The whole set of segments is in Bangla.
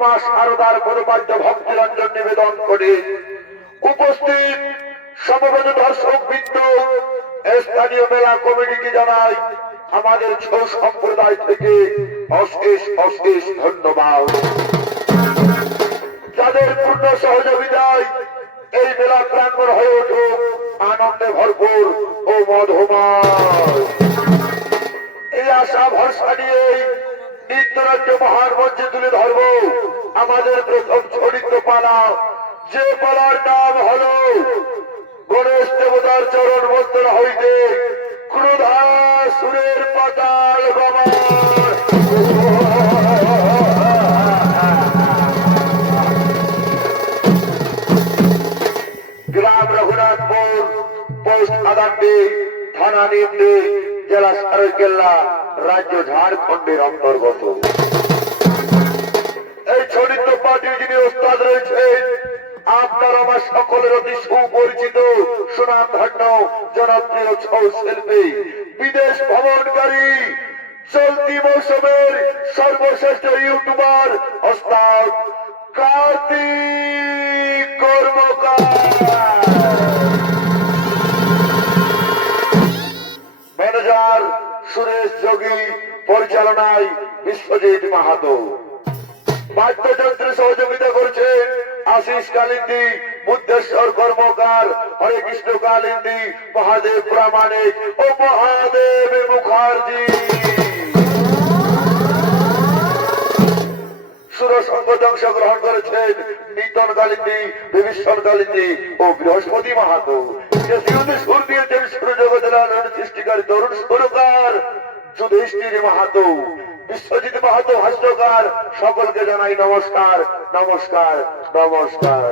মা শারদার পদবাদ্য ভক্তিরঞ্জন নিবেদন করে উপস্থিত সমবেত দর্শক বৃন্দ, স্থানীয় মেলা কমিটিকে জানাই আমাদের ছৌ সম্প্রদায় থেকে অশেষ অশেষ ধন্যবাদ। যাদের পূর্ণ সহযোগিতায় এই মেলা প্রাঙ্গণ হয়ে উঠুক আনন্দে ভরপুর ও মধুময়, এই আশা ভরসা নিয়ে নিত্যরাজ্য মহান মঞ্চে তুলে ধরব আমাদের প্রথম চরিত্র পালা, যে পালার নাম হল গণেশ দেবতার চরণ মন্ত্র হইতে ক্রোধা সুরের পাতাল গমন। গ্রাম রঘুনাথপুর, পোস্ট আদান্ডি, থানা নিমডি, জেলা সারকেল্লা, রাজ্য ঝাড়খণ্ডের অন্তর্গত। এই চরিত্র পার্টি যিনি ওস্তাদ রয়েছেন আপনার আমার সকলের অতি সুপরিচিত সুনামধন্য জনপ্রিয় ছৌ শিল্পী, বিদেশ ভ্রমণকারী, চলতি মৌসুমের সর্বশ্রেষ্ঠ ইউটিউবার ওস্তাদ কার্তিক কর্মকার, ম্যানেজার সুরেশ যোগী, পরিচালনায় বিশ্বজিৎ মাহাতো। বাদ্যযন্ত্রে সহযোগিতা করছেন আশিস কালিন্দী, বুদ্ধেশ্বর কর্মকার, হরে কৃষ্ণ কালিন্দী, মহাদেব প্রামাণিক ও মহাদেব মুখার্জি। সুরসঙ্গত অংশগ্রহণ করেছেন নিতন কালিন্দী, বিভীষণ কালিন্দী ও বৃহস্পতি মাহাতো। সুর দিয়েছেন সুরজগতের সৃষ্টিকারী তরুণ সুরকার যুধিষ্ঠির মাহাতো, বিশ্বজিৎ মাহাতো ভাষ্যকার। সকলকে জানাই নমস্কার, নমস্কার, নমস্কার।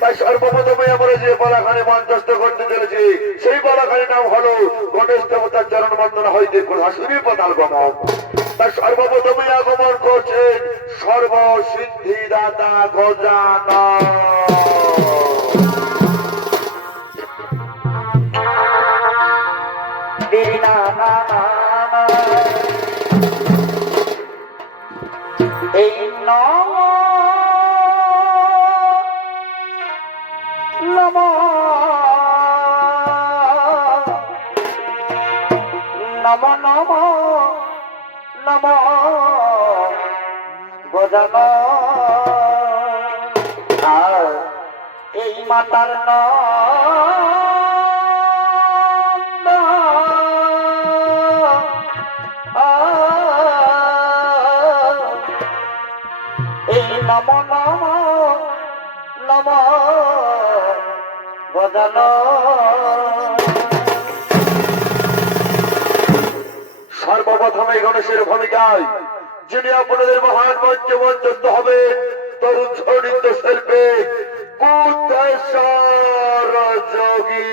তাই সর্বপ্রথমে আমরা যে পালাখানে মঞ্চস্থ করতে চলেছি সেই পালাখানির নাম হলো গণেশ দেবতার চরণ বন্দনা হইতে ঘোষাসুরি পাতাল গমন। তাই সর্বপ্রথমে আগমন করছেন সর্বসিদ্ধিদাতা গজানন। এই নম নম নম নম নম গজানন। আর এই মাতার এই নম নম নম গজানন। সর্বপ্রথমে গণেশের ভূমিকায় যিনি আপনাদের মহান মঞ্চে মঞ্চস্থ হবেন তরুণ নৃত্য শিল্পী বুদ্ধেশ্বর যোগী।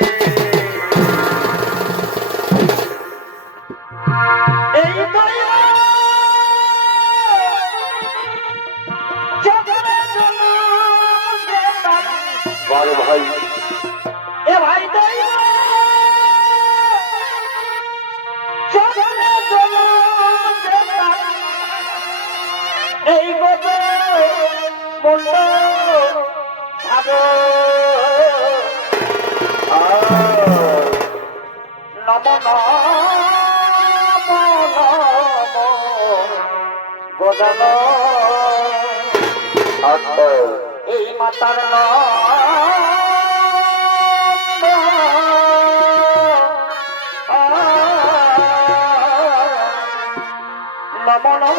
ভাই এ ভাই এই গো মন্ড ভাব নম নম নম গজানন। এই মাতার নম নম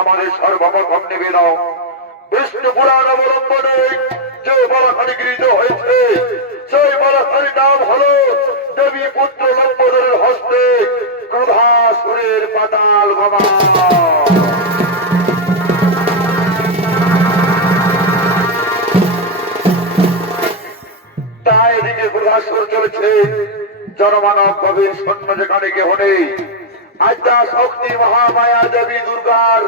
আমাদের সর্বপ্রথম নিবেদন বিষ্ণু পুরাণ অবলম্বনে যে বলাখানি গৃহীত হয়েছে সেই বলাখানির নাম হল দেবী পুত্র লম্বোদরের হস্তে ক্রোধাসুরের পাতাল গমন। তাই এদিকে ক্রোধাসুর চলেছে জনমানব কবির সৈন্য যেখানে কেহ নেই। আদ্যা শক্তি মহামায়া দেবী দুর্গার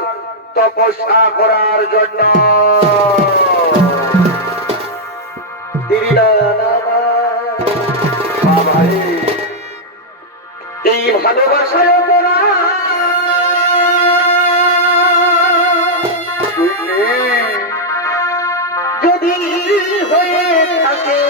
তপস্যা করার জন্য এই ভালোবাসায় যদি হয়ে থাকে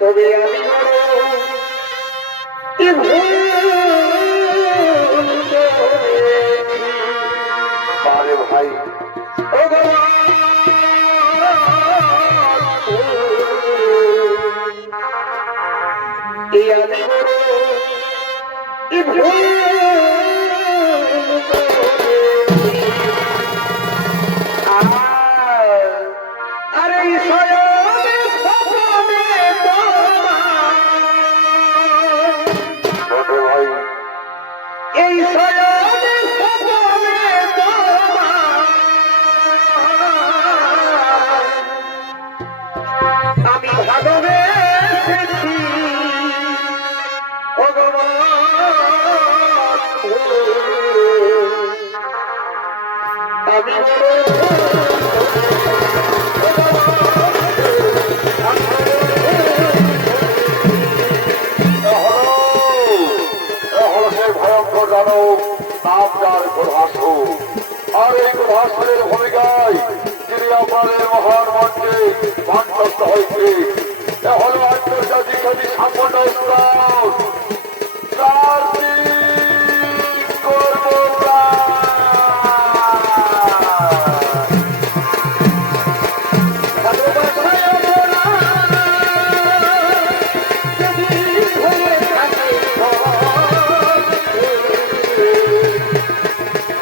তবে আমি ভাই আরে এই আমি ভালোবেসেছি আমি ভয়ঙ্কর দানব নাম যার ক্রোধাসুর। আর এই ক্রোধাসুরের ভূমিকায় যিনি আমাদের মহান মঞ্চে মঞ্চস্থ হয়েছে হল আন্তর্জাতিক খ্যাতি সম্পন্ন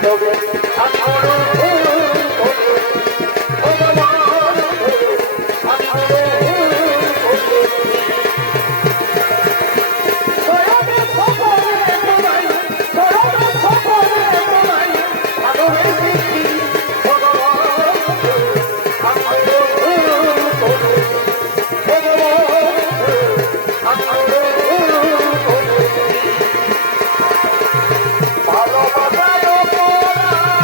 তবে আমি অনুরোধ করি, ভগবান আমি অনুরোধ করি। সরবে সফরে তোমায়, সরবে সফরে তোমায় ভালোবেসেছি ভগবান আমি অনুরোধ করি, ভগবান আমি অনুরোধ করি। ভালোবাসার অপরাধ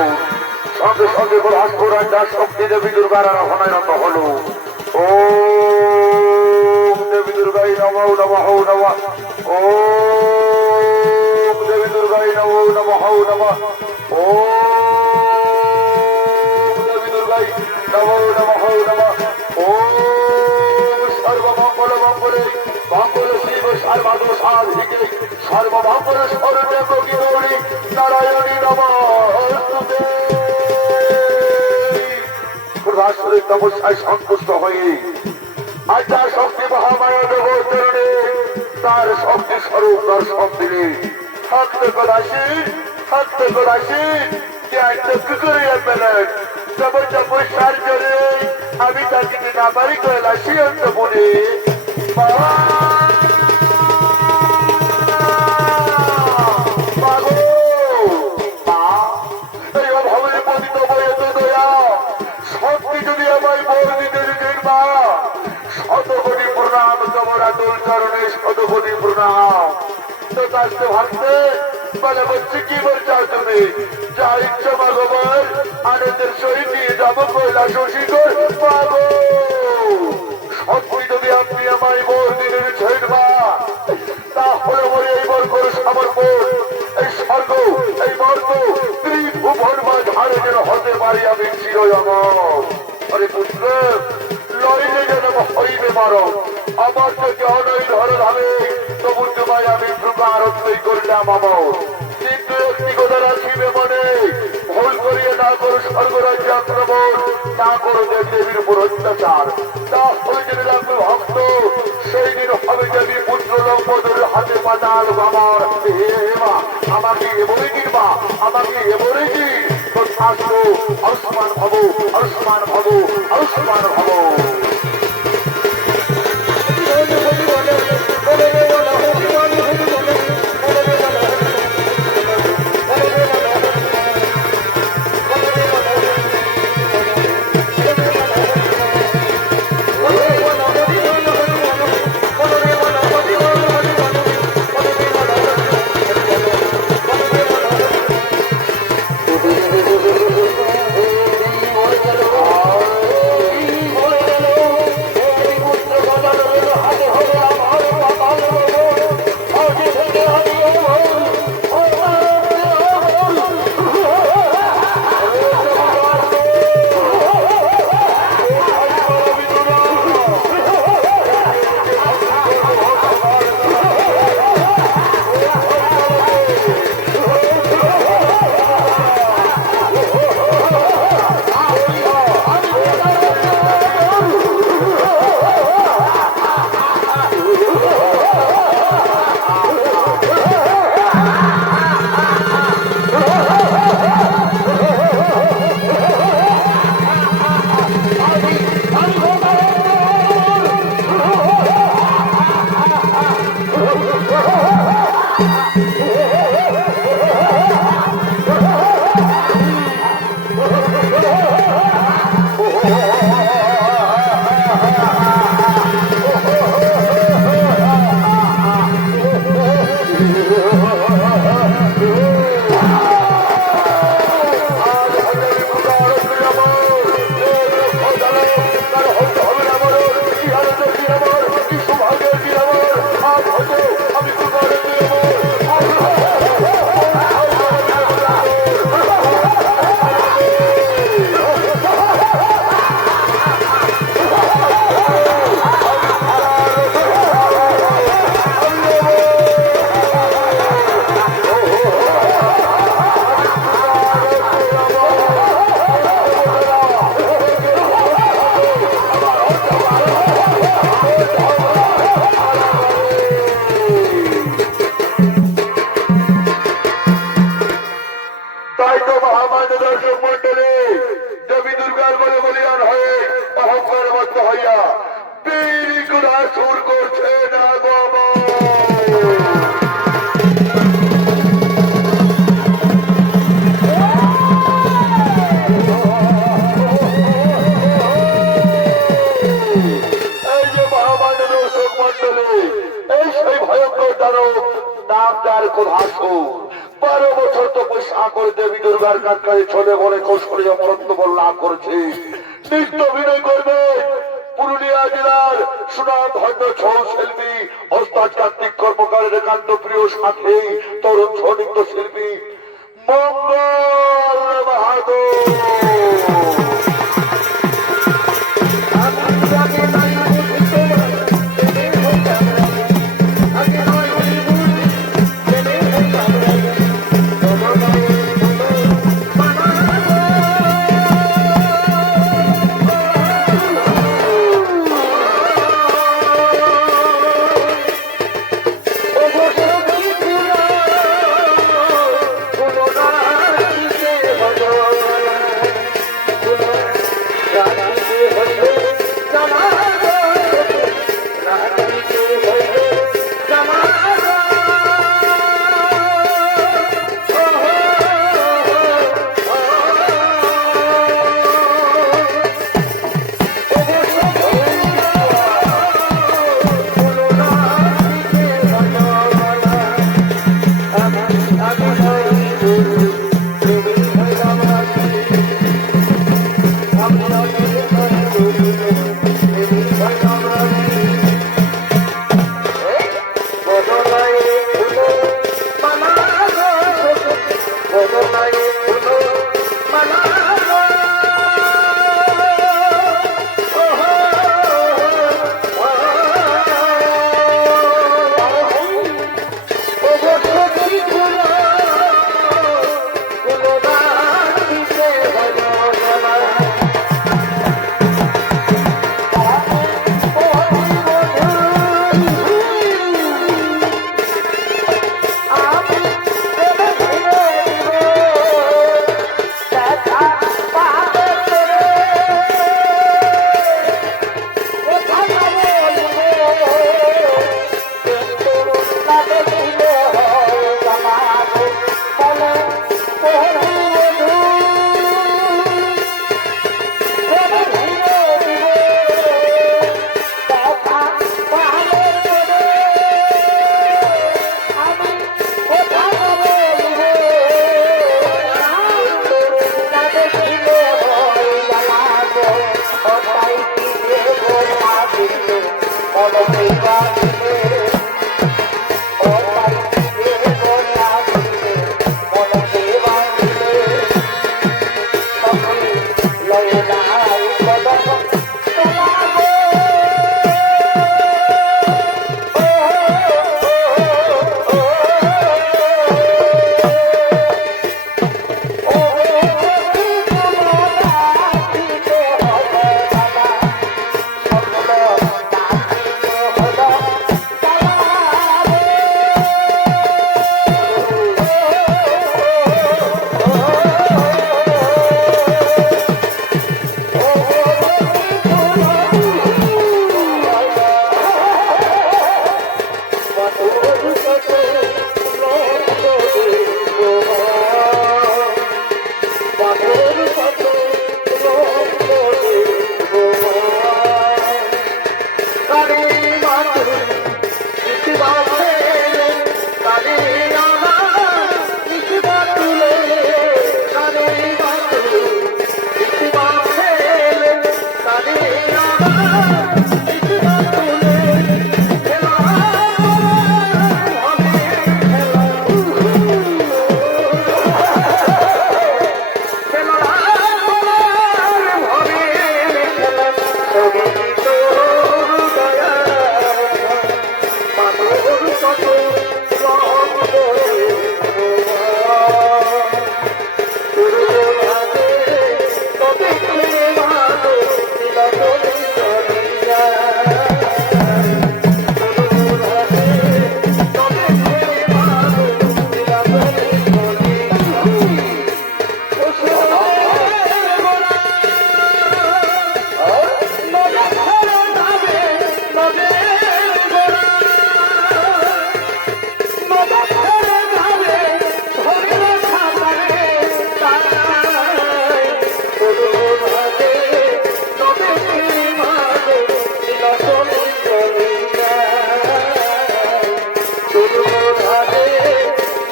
কোধাসুর। সঙ্গে সঙ্গে কোধাসুর রাজার শক্তি দেবী দুর্গার আরাধনায় নত হল। ও দেবী দুর্গাই নমঃ নমঃ নমঃ। ও দেবী দুর্গাই নমঃ নমঃ নমঃ। ও দেবী দুর্গাই নমঃ নমঃ নমঃ। ও সর্বমঙ্গল মঙ্গলে মঙ্গল শিব সর্বাদ সাধিকে সর্বমঙ্গল সর্বদেবী গৌরী নারায়ণী নমস্তুতে। কোধাসুরের তপস্যায় সন্তুষ্ট হয়ে আচার শক্তি মহামায়া জগৎচরণে তার শক্তি স্বরূপ দর্শন দিলে। থাকতে কোধাসী থাকতে কোধাসী কি করে পেলেন তবে তপস্যার জন্য আমি তাকে না পারি কৈলাসী অন্ত বলে শতকোটি প্রণাম তোমার আতুল চরণে শতকোটি প্রণাম। তো আসতে ভাবতে বলে বলছি কি বলছো তুমি যা ইচ্ছা ভগবান আনন্দের সহিত নিয়ে যাবো কৈলাস শিখর পাবো। সত্যি যদি আপনি আমায় বর দিনের ছেড়বা তাহলে বলে এই বর করে সমর্পণ এই স্বর্গ এই বর্গ ত্রিভুবন বা ধারে যেন হতে পারি আমি চিরয়মর। আরে পুত্র লড়িলে যেন হইবে মারণ আমার থেকে অনৈ ধরে ধামে তবু তোমায় আমি কৃপা আরোগ্যই করলাম আমার। কিন্তু একটি কথা রাখিবে মনে ভুল করিয়ে না করো স্বর্গরাজ্য আক্রমণ না করো দেবীর উপর অত্যাচার। তাহলে যদি রাখবে ভক্ত সেই দিন হবে যদি পুত্র লম্পদের হাতে পাতাল আমার হেমা আমাকে এমনি কিনবা আমাকে এমনি কি তো থাকতো আয়ুষ্মান ভব আয়ুষ্মান ভব আয়ুষ্মান ভব। 12 বছর তপস্যা করে দেবী দুর্গার কাছে ছোলে বলে কৌশলে অমরত্ব বল লাভ করেছে। নৃত্য অভিনয় করবে পুরুলিয়া জেলার সুনাম ধন্য ছৌ শিল্পী ওস্তাদ কার্তিক কর্মকারের একান্ত প্রিয় সাথী তরুণ ছৌ শিল্পী মঙ্গল বাহাদুর।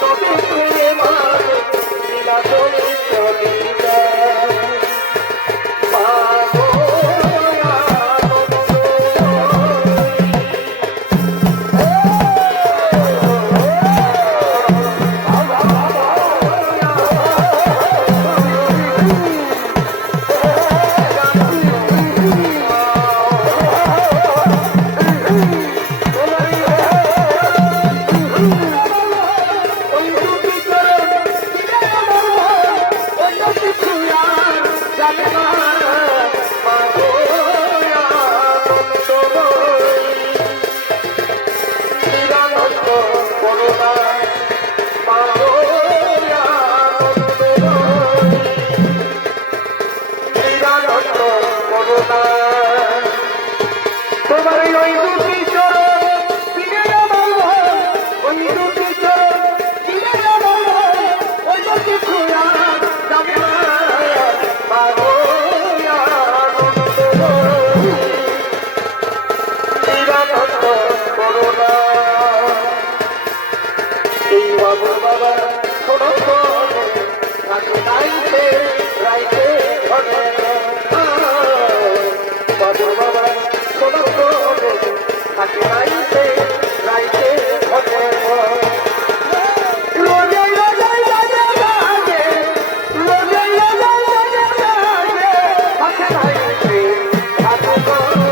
তবে বাদলে চলিয়া পাগো তোমার ওই দুটি চরণ চিনে আমার মন, ওই দুটি চরণ চিনে আমার মন, ওই দুটি ছুঁয়া যাবে না পাগো আনন্দ নিরানন্দ করুণা এই বাবু বাবা শোনো শোনো থাকে রাইতে রাইতে ঘটে বাবু বাবা শোনো শোনো থাকে রাইতে রাইতে ঘটে রোজে রোজে রোজে রাজে রোজে রোজে রোজে রাজে থাকে রাইতে থাকে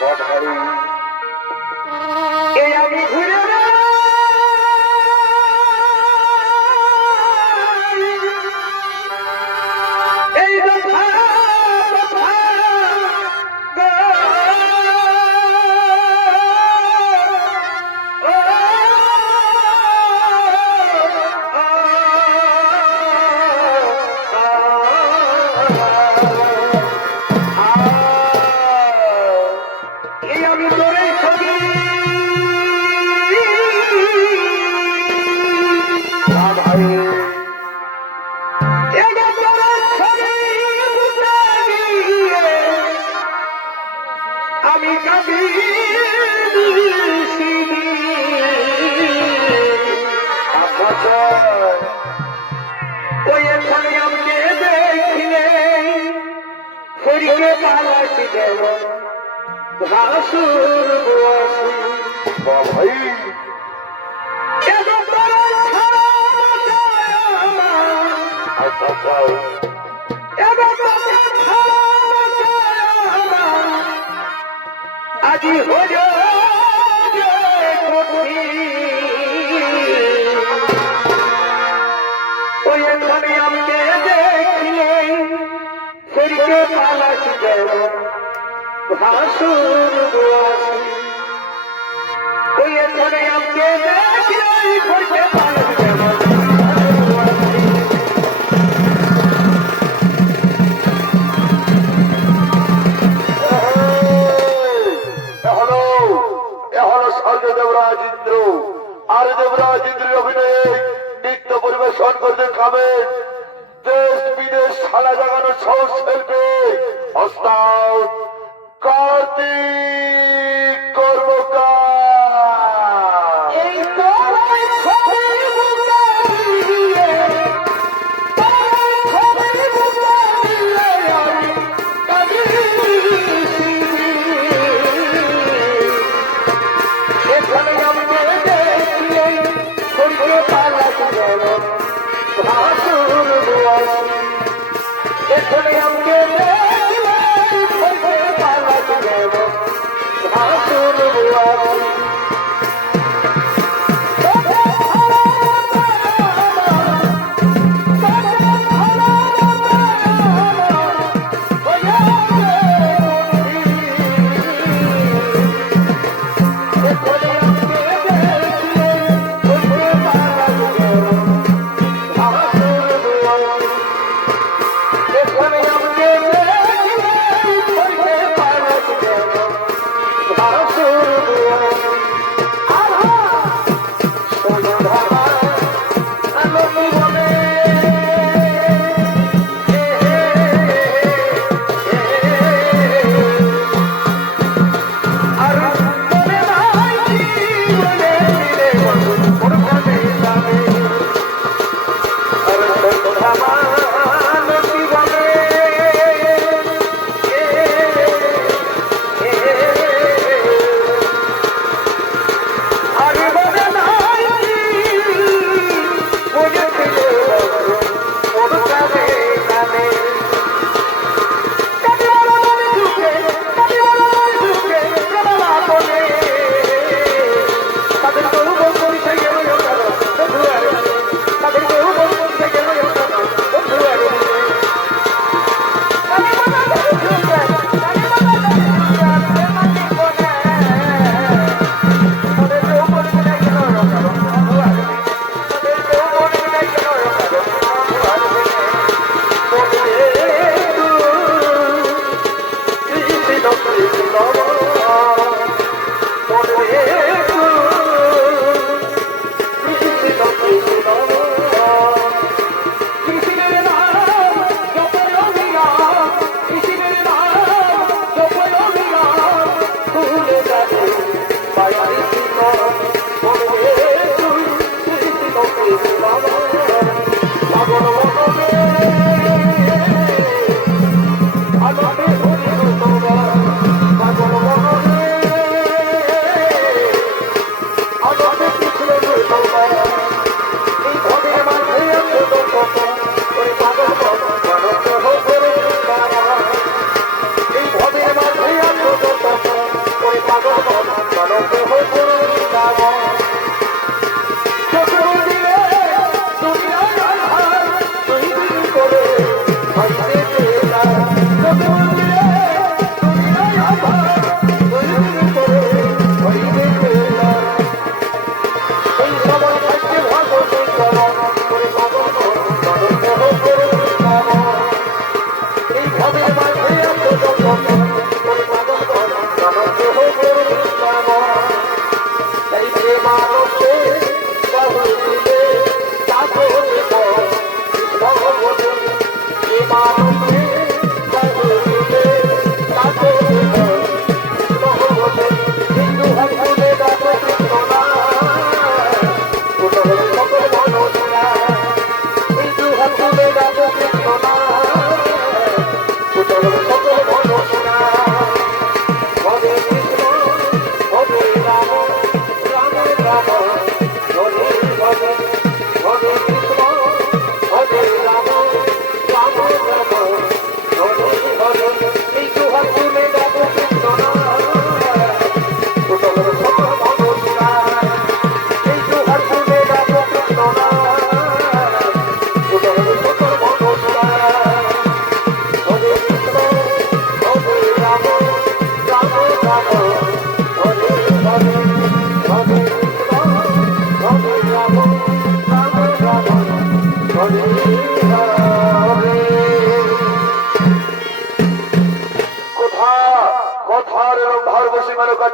বট এই আমি ঘুরে এই কথা এই আমি তোরে ছবি ভাই আমি কাবি ওই এখানে আমাকে দেখিলে ফরিকে পালাটি দেব ভাসুর বসি ভাই আচ্ছা আজি হল ওই এখানে আমাকে দেখিলে ফরিকে পালাটি দেব ভাসুর বসি ওই এখানে আমাকে দেখিলে ফরিকে পালাটি দেব দেবরাজ ইন্দ্র আর দেবরাজ ইন্দ্রের অভিনয়ে নৃত্য পরিবেশন করতে খাবেন দেশ বিদেশ সালা জাগানোর সাহস শিল্পী ওস্তাদ কার্তিক কর্মকার। এই তোরাই ছবি বুঝাইলে তোরাই ছবি বুঝাইলে আমি কাবি এখানে আমাকে দেখিলে ফরিকে পালাটি দেব ভাসুর বসি এখানে আমাকে দেখিলে ফরিকে পালাটি দেব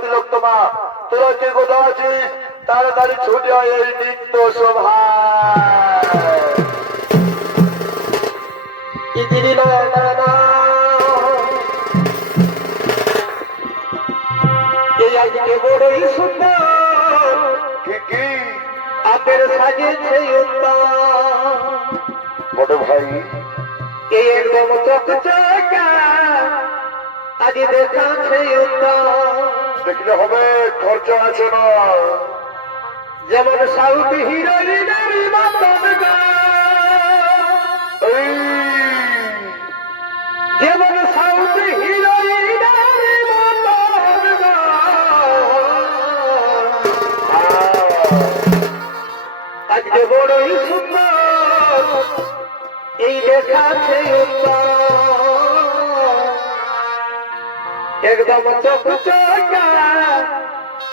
তিলোত্তমা, তোরা কে কোথাও আছিস? তাড়াতাড়ি ছুটে হয় এই নিত্য সভা। এই আজকে বড়ই সুন্দর কি কি আপের সাজেছে বড় ভাই? এই একদম চকচকা আজ দেখাছে দেখলে হবে, খরচা আছে না। যেমন সাউথ হিরোইনের মতন গা, এই যেমন সাউথ হিরোইনের মতন গা। আজকে বড়ই সুন্দর এই দেখাছে একদম চকচকা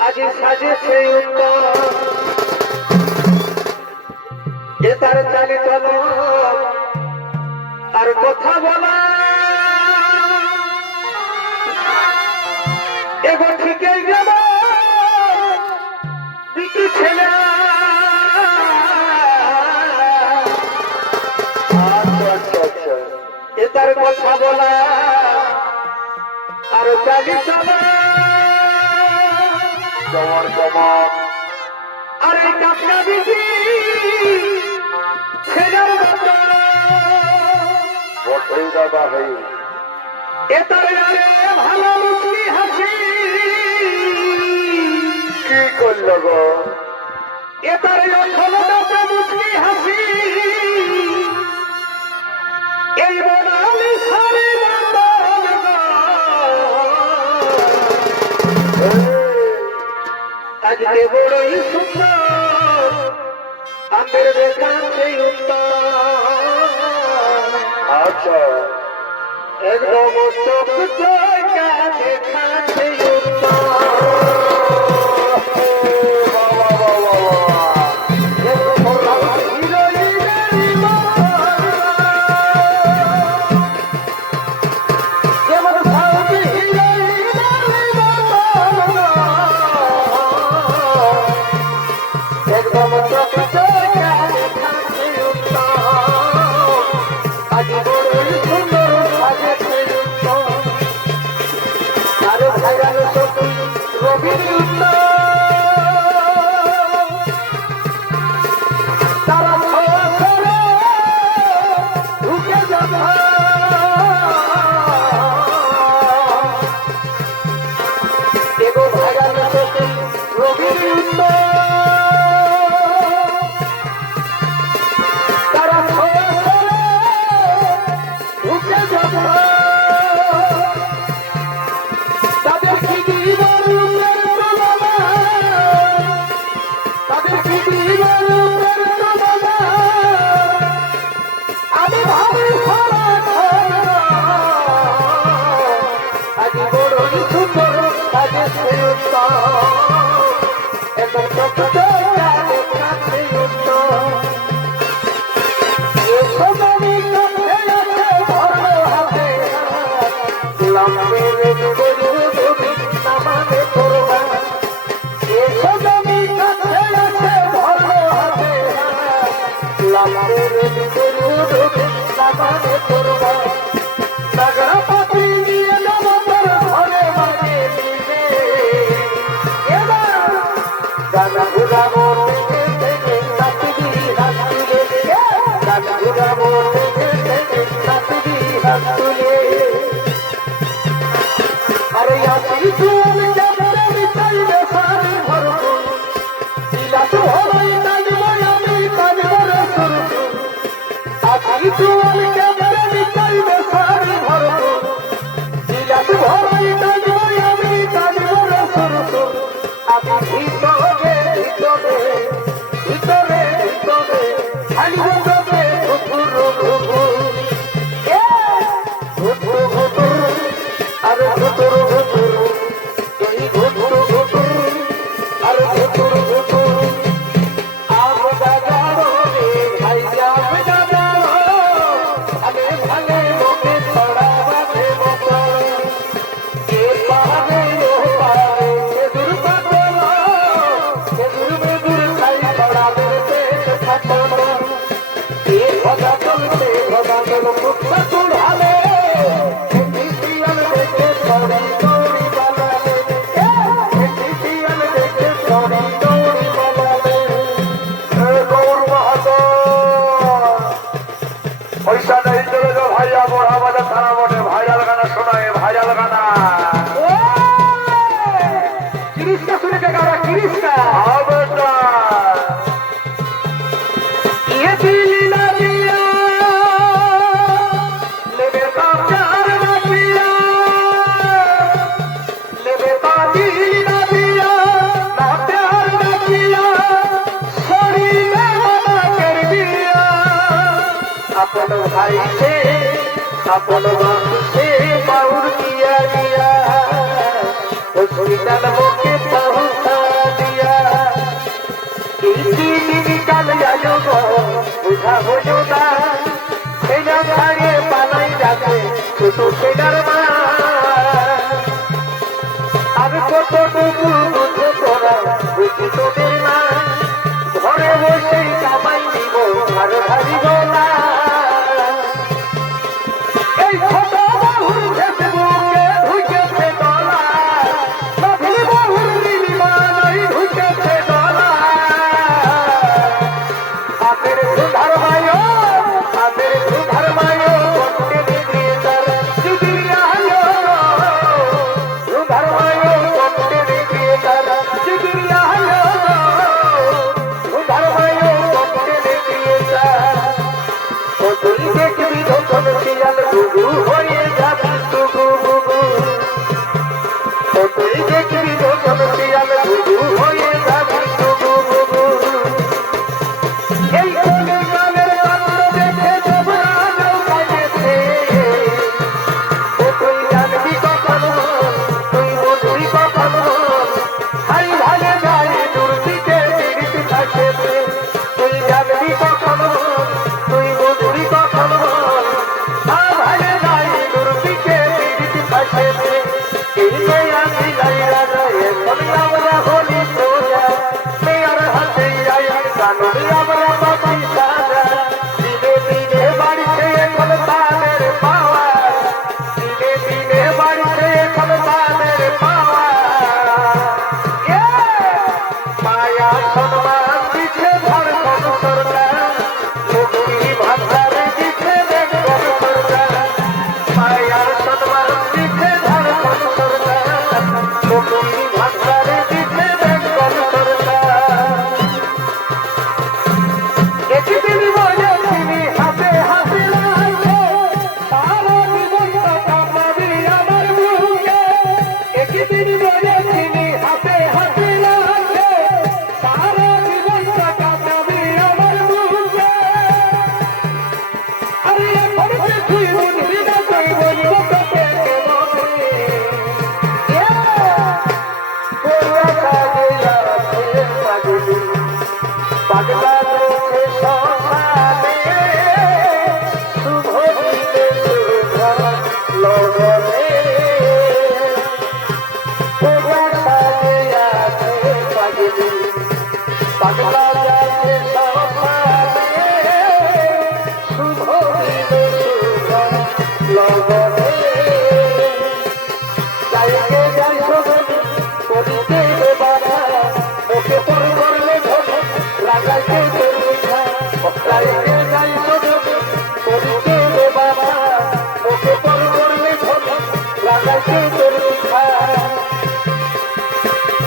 আজ সাজেছে এ তার চালি চলো আর কথা বলা এগো ঠিকই যাব দিকি ছেলে আচ্ছা আচ্ছা আচ্ছা, এ তার কথা বলা আর চালি চলা জমর জমর। আর এই কাপড়া দিদি ছেলের বাচ্চা বটেই দাদা ভাই। এ তার আরে ভালো মুখি হাসি কি করলো গো? এ তার অখলদাতা মুখি হাসি এই বনালি সারে আজকে বড়ই সুন্দর আমাদের দেখাচ্ছে আচ্ছা, একদম চকচকা দেখাচ্ছে বাবা বাবা যেমন সাউথ একদম চকচকা দেখাচ্ছে আজ বড়ই সুন্দর সাজেছে আরে ভাইরাল সতী রবির তারা সরে ঢুকে যাবে এগো ভাইরাল সতী রবির তারা সরে ঢুকে যাবে তাদের কি জীবনের তুলনা তাদের কি জীবনের তুলনা আমি ভাবি আজ বড়ই সুন্দর সাজেছে একদম চকচকা দেখাচ্ছে এসো তুমি কাছে আছে ধরো হাতে লম্বের গরু তুমি নামানে করবা এসো তুমি কাছে আছে ধরো হাতে লম্বের গরু তুমি নামানে করবা নগরা পাপড়ি নিয়ে যাবো তোর ঘরে মানে দিবে এবার গানা ঘুরাবো থেকে থেকে নাচবি হাত তুলে গানা ঘুরাবো থেকে থেকে নাচবি হাত তুলে আরে আসি তুমি যাবে চাইবে সারি ভরপুর বিলাস ভরাই নাচবো আমি কাজবো রে সুরপুর আসি তুমি যাবে চাইবে সারি ভরপুর বিলাস ভরাই নাচবো আমি কাজবো রে সুরপুর আমি ভিতরে ভিতরে ভিতরে ভিতরে খালি বন্ধে ঘুঘুর ঘুঘুর ঘুঘুর ঘুঘুর আরে ঘুঘুর ঘুঘুর এই ঘুঘুর ঘুঘুর আরে ঘুঘুর ঘুঘুর আম বাজারো রে ভাই আম বাজারো আমি ভালে লোকে ছড়া বাজে মতো কে পারে ও পারে পয়সা নেই চলে যাও ভাইয়া বড়া বাজার থানা মনে ভাইরাল গানা শোনায় ভাইরাল গানা কিরিশটা শুনে কে গাওয়া কিরিশটা হবে না ये दिल ना दिया लेबे का प्यार ना दिया लेबे का दिल ना दिया ना प्यार ना दिया छोड़ी ने मना कर दिया अपन भाई से अपन बाप से बाउर किया गया हॉस्पिटल मोके पहुंचा दिया किसी निकल जाओ बुझा हो जोदा सेना खाए पालाई जाते छोटो से डरमा अब तो बुझो तोरा बुझी तो देना घरे बसे कामाई দিব আর ভাবিব না এই ছোট বাহুর ফেসবুকে ঢুকেছে ডলা নভি বাহুর বিমানই ঢুকেছে ডলা আদের সুধার মায়ো করতে দিয়ে তার জিগিয়া হলো সুধার মায়ো করতে দিয়ে তার জিগিয়া হলো সুধার মায়ো করতে দিয়ে তার ও তুই দেখবি যখন শিয়াল গুগু হয়ে যাবি গুগু গুগু ও তুই দেখবি যখন শিয়াল গুগু হয়ে যাবি গুগু গুগু এই কোলে গানের কাণ্ড দেখে জবরাজও কাঁদেছে ও তুই জানবি কখন তুই বুঝবি কখন হাই ভাগে গায়ে দুর্দিকে বিরিত থাকেছে তুই জানবি কখন তুই বুঝবি কখন ভাগে গায়ে দুর্দিকে বিরিত থাকেছে এই মেয়া দিলাইরা যায় এখন আমরা হলি সোজা মেয়ার হাতে যায় কানুনি আমরা পাখি সাজা দিনে দিনে বাড়িতে এখন তাদের পাওয়া দিনে দিনে বাড়িতে এখন তাদের পাওয়া মায়া সম্মান দিচ্ছে ঝাড়খণ্ড সরকার লক্ষ্মী ভান্ডারে দিচ্ছে বেঙ্গল সরকার মায়ার সম্মান দিচ্ছে ঝাড়খণ্ড সরকার লক্ষ্মী ভান্ডারে দিচ্ছে বেঙ্গল সরকার একদিন বলে তিনি হাতে হাতে লাগছে সারা জীবনটা কাটাবি আমার বুকে একদিন বলে তিনি হাতে হাতে লাগছে সারা জীবনটা কাটাবি আমার বুকে আরে এখন তুই বুঝবি না তুই বলবো তোকে পাগলা রয়েছে শ্মশানে শুভ দিনে শুভ লগনে তোরা সাজে আছে পাগলি পাগলা যাচ্ছে শ্মশানে শুভ দিনে শুভ লগনে যাইকে যাই সজনী করিতে বাধা মুখে পর করলে ধনী লাগাইতে তোর মিঠা যাইকে যাই সজনী করিতে বাধা মুখে পর করলে ধনী লাগাইতে তোর মিঠা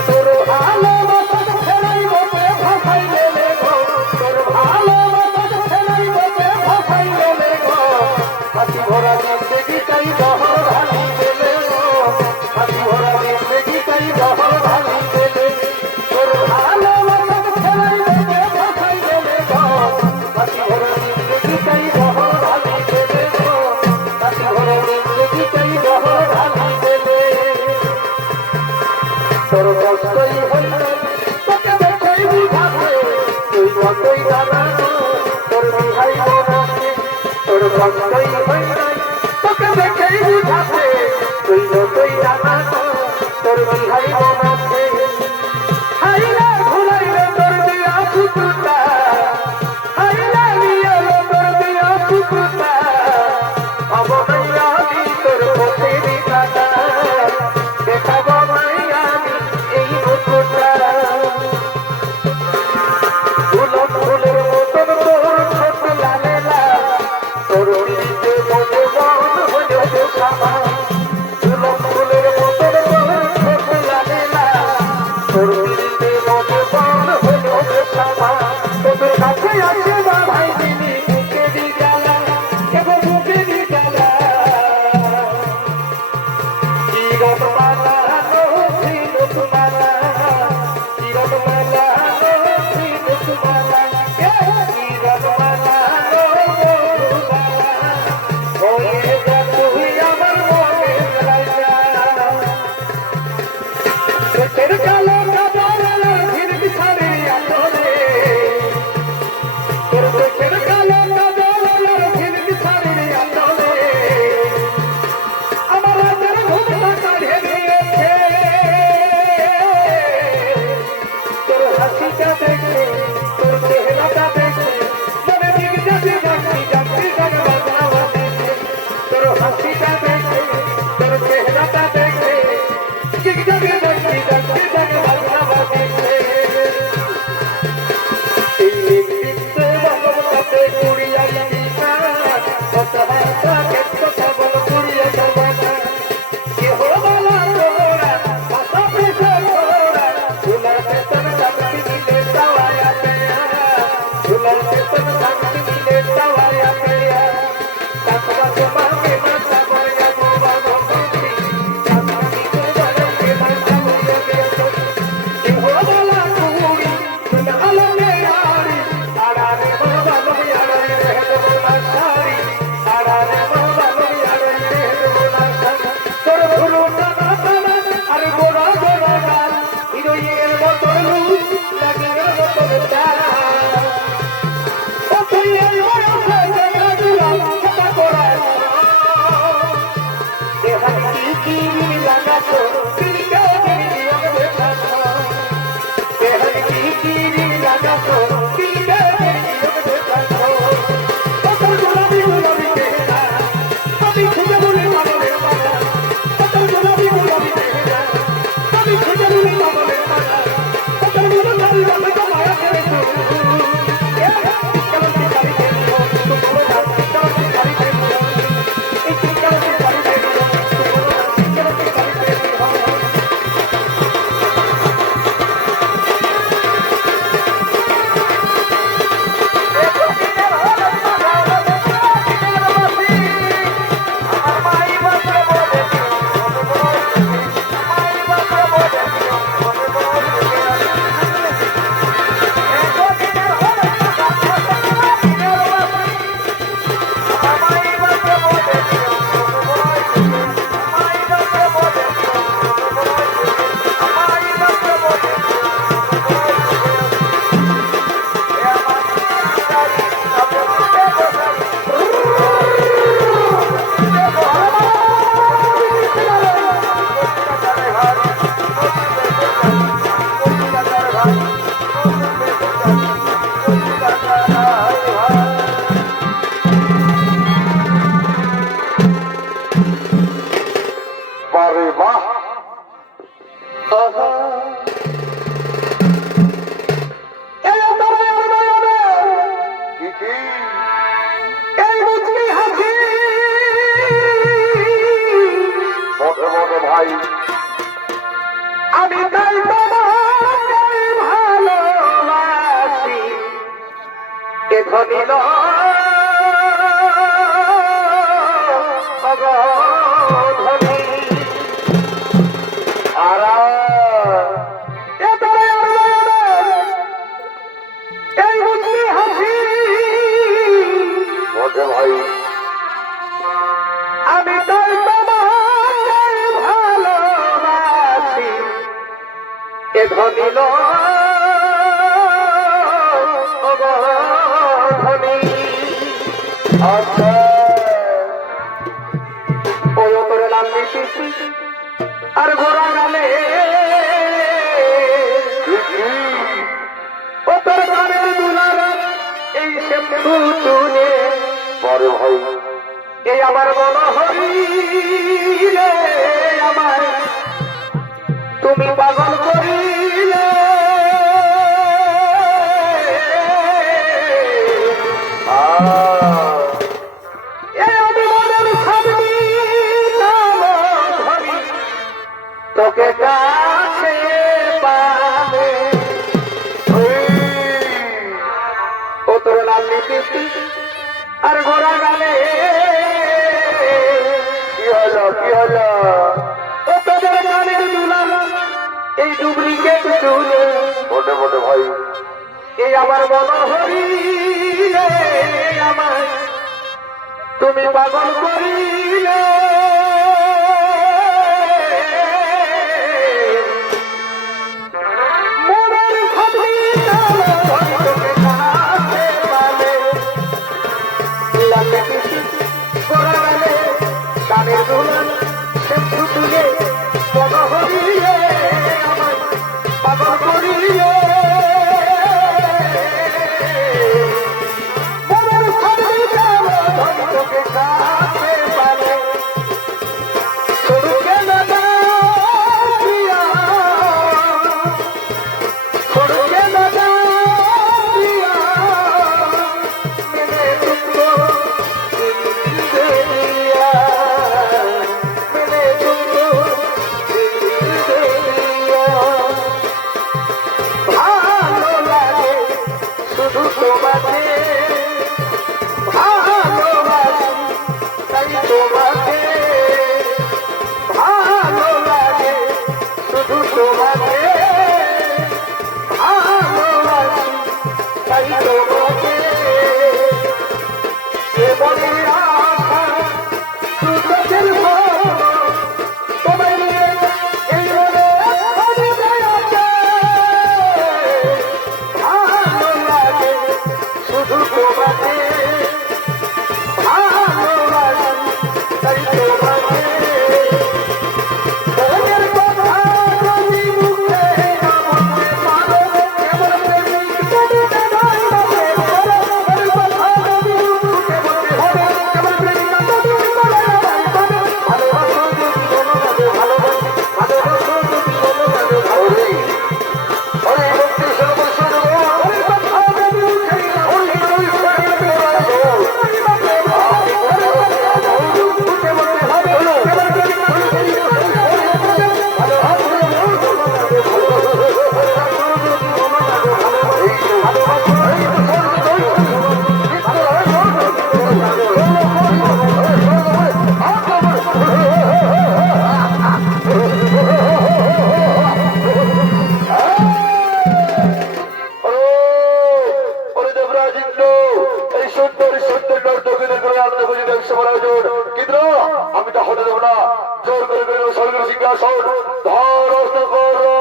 তোর ভালোবাসা ফেরাই বসে ভাসাই গেলে গো তোর ভালোবাসা ফেরাই বসে ভাসাই গেলে গো হাতি ভরা জিন্দগি চাই বহর ভালি গেলে গো হাতি ভরা জিন্দগি চাই বহর ভালি গেলে তোর ভালোবাসা ফেরাই বসে ভাসাই গেলে গো হাতি ভরা জিন্দগি চাই বহর ভালি গেলে গো হাতি ভরা জিন্দগি চাই বহর ভালি গেলে তোর কষ্টই হই নাই তোকে দেখেই বুঝাতে তুই কতই জানানো তোর বিহাই বোনাকে তোর কষ্টই হই নাই তোকে দেখেই বুঝাতে তুই যতই জানানো তোর বিহাই বোনাকে হাইলা ভুলাইলে তোর দিয়া কুকুরটা হাইলা নিয়ে তোর দিয়া কুকুরটা অবনৈয়া আমি তোর পথে দিকাটা দেখাবো নাই আমি এই কুকুরটা ফুলের মতন তোর ছোট লালেলা তোর হাসিটা দেখে তোর চেহারাটা দেখে মনে দিক যাতে জানতি জানতি গান বাজনা দেখে তোর হাসিটা দেখে তোর চেহারাটা দেখে দিক যাতে জানতি জানতি গান বাজনা দেখে এই দিতে ভালোবাসাতে কুড়িয়া দিনা কথা কথা কথা বল কুড়িয়া যাবানা কি হলো বলা তোরা কথা পেছে তোরা দুলার পেছন সামনে মিলে যাওয়া পেয়া দুলার পেছন সামনে মিলে যাওয়া পেয়া তাকবা তোমাকে মাথা মারিয়া মোবা গম্ভীর সামনে গোবারে মাথা মারিয়া গেছো কি হলো বলা কুড়ি তুমি আলোকে আড়ি আড়ারে বাবা লই আড়ারে রেহে মোলা সারি আড়ারে বাবা লই আড়ারে রেহে মোলা সারি তোর ভুলু না আরে গোরা গোরা গাল হিরোইনের মতলু লাগে গেল তোর তারা ও তুই এই বয়সে দেখা দিলা কথা করা দেহার কি লাগাতো দিলকে দিও দেখাতো দেহার কি লাগাতো দিলকে দিও দেখাতো তোর গোলাপি গোলাপি চেহারা আমি খুঁজে বলে পাগলের পাগল তোর গোলাপি গোলাপি চেহারা আমি খুঁজে বলে পাগলের পাগল তোর গোলাপি গোলাপি তো মায়া করে তো এ কেমন কি চাই দেখো তো বলো না কেমন কি চাই দেখো এই কি কেমন কি চাই দেখো তো বলো না কেমন কি চাই দেখো বারে বাহ কি কি মোটে মোটে ভাই আমি তাই তোমাকে ভালোবাসি এ ধনিল ধনী আরা এই বুঝলি হাসি মোটে ভাই আমি তাই তোমাকে ভালোবাসি এ ধনিল ধনী আচ্ছা ওই তোর লাল মিষ্টি আর ঘোরা গালে কি কি ও তোর গানের দুলার এই শ্যাম্পু তুলে বারে ভাই এই আমার মন হইলে আমার তুমি পাগল করিলে এই আমি মনের সামনে নাম ধরি তোকে কাছে পাবে ও তোর লাল লিপস্টিক আর ঘোরা গালে কি হলো কি হলো ও তোদের গানের দুলাল এই ডুপ্লিকেট চুলে মোটে মোটে ভাই এই আমার মন হরিলে আমার তুমি পাগল করিলে মনের খাতি তোকে কাছে পাবে লালে কিছু করালে কানের দুলাল শ্যাম্পু তুলে মন হরিলে আমার পাগল করিলে তোমাকে ভালোবাসি, তাই তোমাকে ভালো লাগে, শুধু তোমাকে ভালোবাসি, তাই তোমাকে এ বলে আশা সুখের তোমায় নিয়ে এই মনে আমি যাইতে ভালো লাগে, শুধু তোমাকে ভালোবাসি, তাই তোমাকে মনের কথা তুমি মুখে না বলতে পারো, কেবল প্রেমিক তুমি দেখাই না প্রেম করো, মনের কথা তুমি মুখে বলতে হবে, কেবল প্রেমিক তুমি বলে না ভালো, ভালোবাসো যদি মনোভাবে ভালোবাসি, ভালোবাসো যদি মনোভাবে ভালোবাসি, ওরে ভক্তি সর্বস্ব দেব, মনের কথা তুমি মুখে না বলতে ওরে দেবরাজ ইন্দ্র, এই সুন্দর সুন্দর নর্তকীদের করে আনন্দ খুঁজে দেখছে বলা জোর, কিন্তু আমি তা হতে দেবো না। জোর করে করে স্বর্গের সিংহাসন ধ্বংস করো।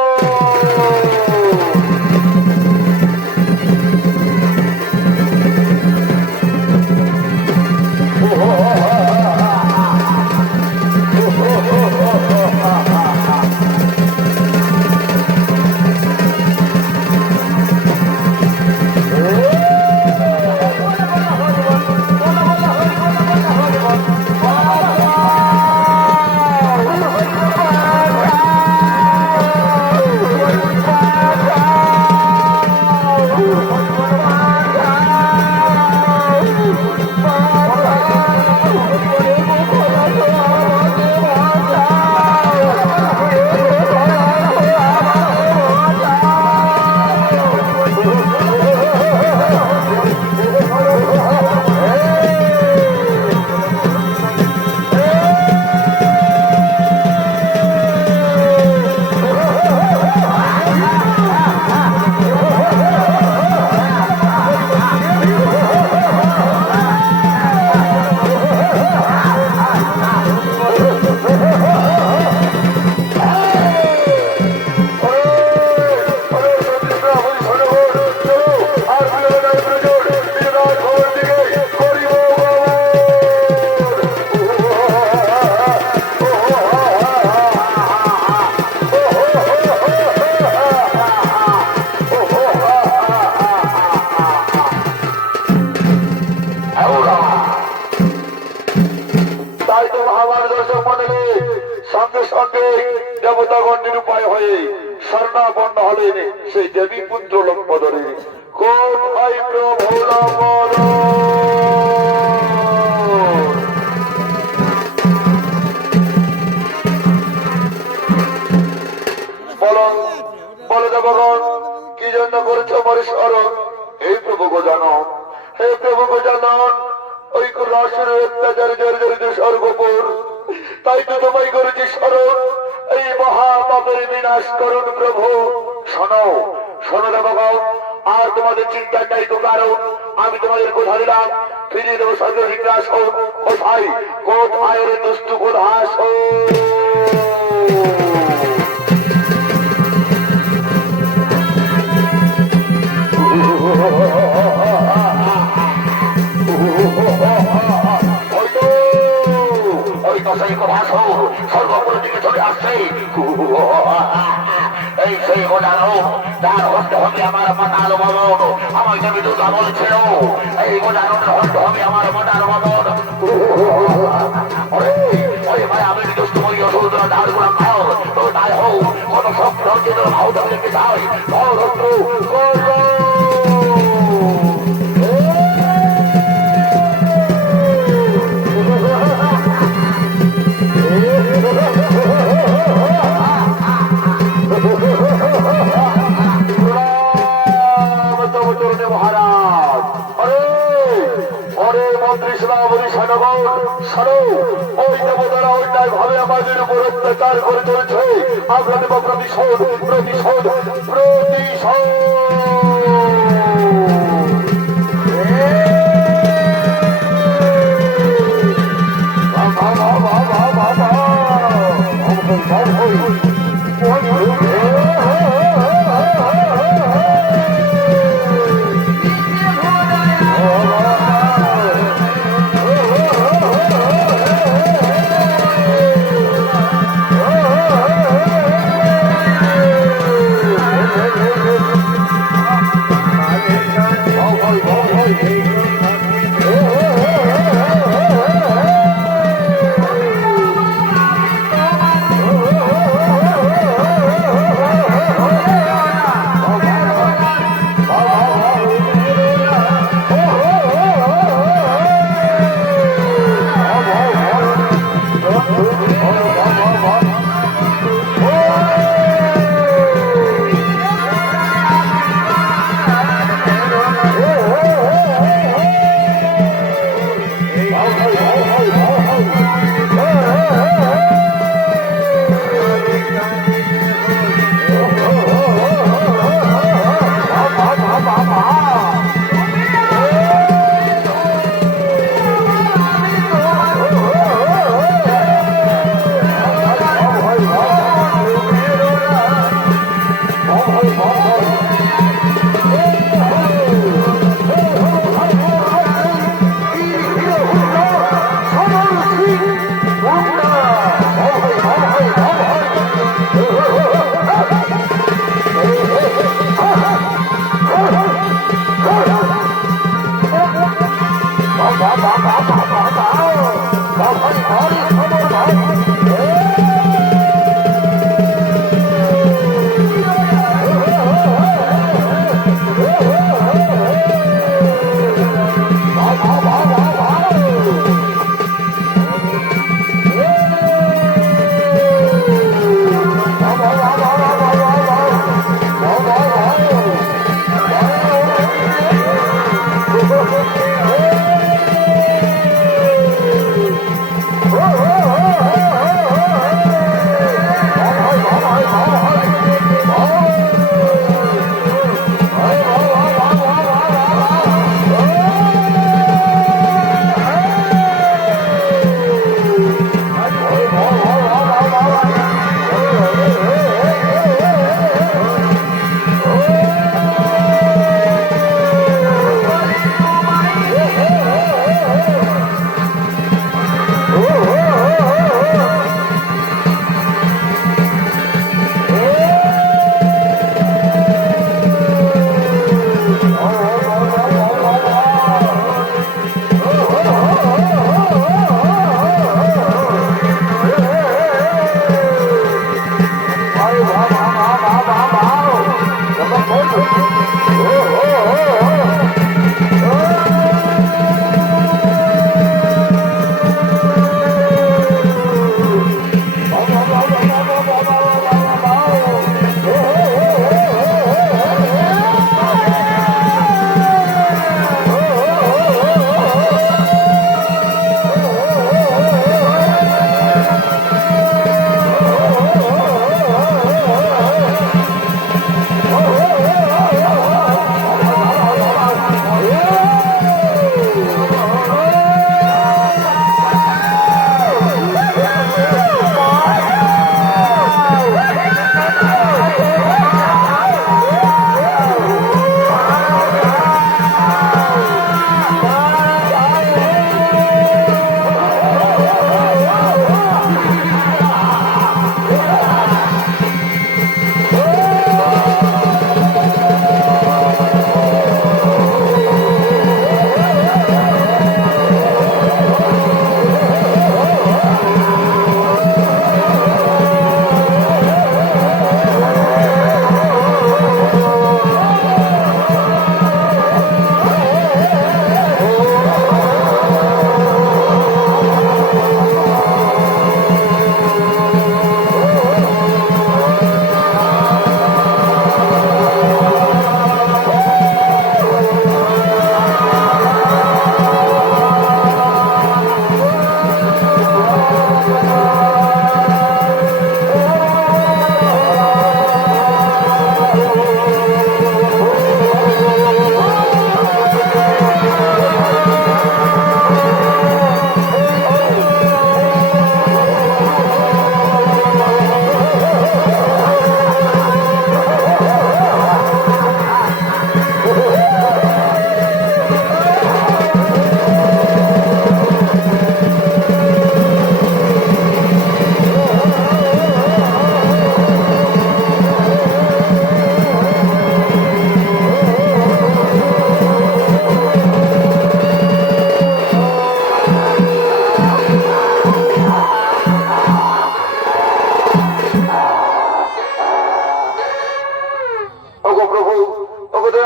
তাই তো আমার দর্শক মন্ডলী সঙ্গে সঙ্গে দেবতাগণ নিরুপায় হয়ে স্বর্ণাপন্ন হলেন সেই দেবী পুত্র লম্পদরে। কোন ভাই প্রভু বলো বলো দেবগণ, কি জন্য করেছো আমার স্মরণ? এই প্রভু গো জানো, হে প্রভু গো জানন, ওই রাসুর অত্যাচার জর্জরিত সর্বপুর, তাই তো তোমায় করেছি স্মরণ, এই মহাপাপের বিনাশ করুন প্রভু। শোনো শোনো দেবগণ, আর তোমাদের চিন্তাটাই তো কারণ, আমি তোমাদের কথা দিলাম ফিরিয়ে দেবো স্বর্গ সিংহাসন। কোথায় কোথায় রে দুষ্টু কোথাস সর্বপুরের দিকে চলে আসছে। এই সেই গোজানো তার হস্তে হবে আমার মাতাল বাবন, আমাকে বিদুতা বলছিল এই গোজানোর হস্তে হবে আমার মাতাল বাবন। ওরে ভাই আমি বিদুষ্ট করি অসুবিধা ধার গুলা খাও তো তাই হোক, কোন শক্তি হচ্ছে তো ভাউটা দেখতে চাই ভদ্র মহারাজ। শোনো, ওই দেবতারা অন্যায় ভাবে আমাদের উপর অত্যাচার করে চলেছে। আমরা দেব প্রতিশোধ, প্রতিশোধ, প্রতিশোধ।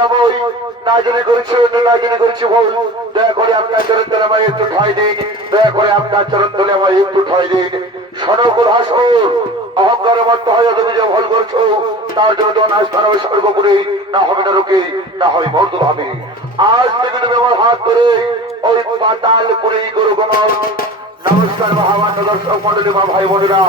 আমি না জেনে করেছি না জেনে করেছি ভুল, দয়া করে আপনার চরণ তলে আমায় একটু ঠাঁই দিন, দয়া করে আপনার চরণ তলে আমায় একটু ঠাঁই দিন। সনকুল হাসুর অহংকারের মতো হয়ে তুমি যে ভুল করছো, তার জন্য তোমার নাস্তান হবে স্বর্গপুরে, না হবে নরকে, না হবে মর্তভাবে। আজ থেকে তুমি আমার হাত ধরে ওই পাতাল পুরেই করো গমন। নমস্কার মহামান্য দর্শক মন্ডলী, মা ভাই বোনেরা।